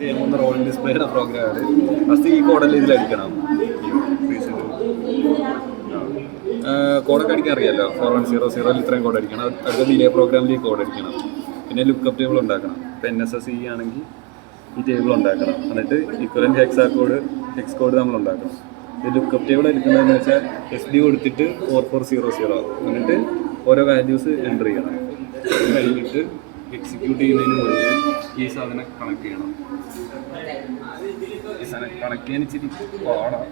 ചെയ്യാൻ റോൾ ഡിസ്പ്ലേയുടെ പ്രോഗ്രാമാണ്. ഫസ്റ്റ് ഈ കോഡെല്ലാം ഇതിലടിക്കണം. കോഡൊക്കെ അടിക്കാൻ അറിയാമല്ലോ. 4100 ഇത്രയും കോഡ് അടിക്കണം. അടുത്ത ഡിലേ പ്രോഗ്രാമിൽ ഈ കോഡ് അടിക്കണം. പിന്നെ ലുക്കപ്പ് ടേബിൾ ഉണ്ടാക്കണം. ഇപ്പോൾ NSSE ആണെങ്കിൽ ഈ ടേബിൾ ഉണ്ടാക്കണം. എന്നിട്ട് ഇക്വലൻ്റ് എക്സ് കോഡ് നമ്മൾ ഉണ്ടാക്കണം. ഇത് ലുക്കപ്പ് ടേബിൾ എടുക്കുന്നതെന്ന് വെച്ചാൽ SD കൊടുത്തിട്ട് 4400 എന്നിട്ട് ഓരോ വാല്യൂസ് എൻ്റർ ചെയ്യണം. അത് കഴിഞ്ഞിട്ട് എക്സിക്യൂട്ട് ചെയ്യുന്നതിന് മുന്നേ ഈ സാധനം കണക്ട് ചെയ്യണം. ഈ സാധനം കണക്ട് ചെയ്യാൻ ഇച്ചിരി പാടാണ്.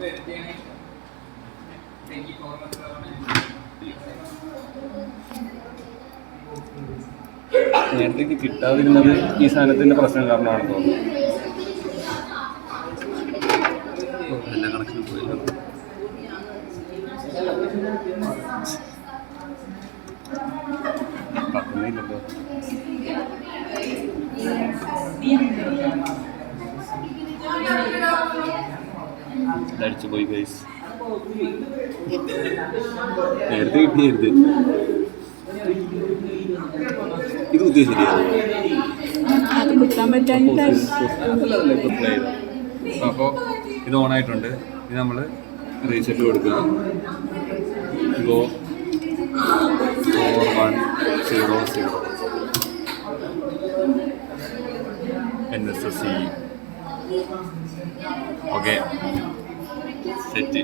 നേരത്തേക്ക് കിട്ടാതിരുന്നത് ഈ സാധനത്തിൻ്റെ പ്രശ്നം കാരണമാണെന്ന് തോന്നുന്നു. എല്ലാ കണക്കിനും പോയല്ലോ. പറ്റുന്നില്ലല്ലോ. ഇതടിച്ചു പോയി ഗൈസ്. നേരത്തെ കിട്ടിയത് ഇത് ഉദ്ദേശം ശരിയാണ്. അപ്പോൾ ഇത് ഓണായിട്ടുണ്ട്. ഇത് നമ്മൾ റീസെറ്റ് കൊടുക്കുക. Go 4100 NSSE. Okay set.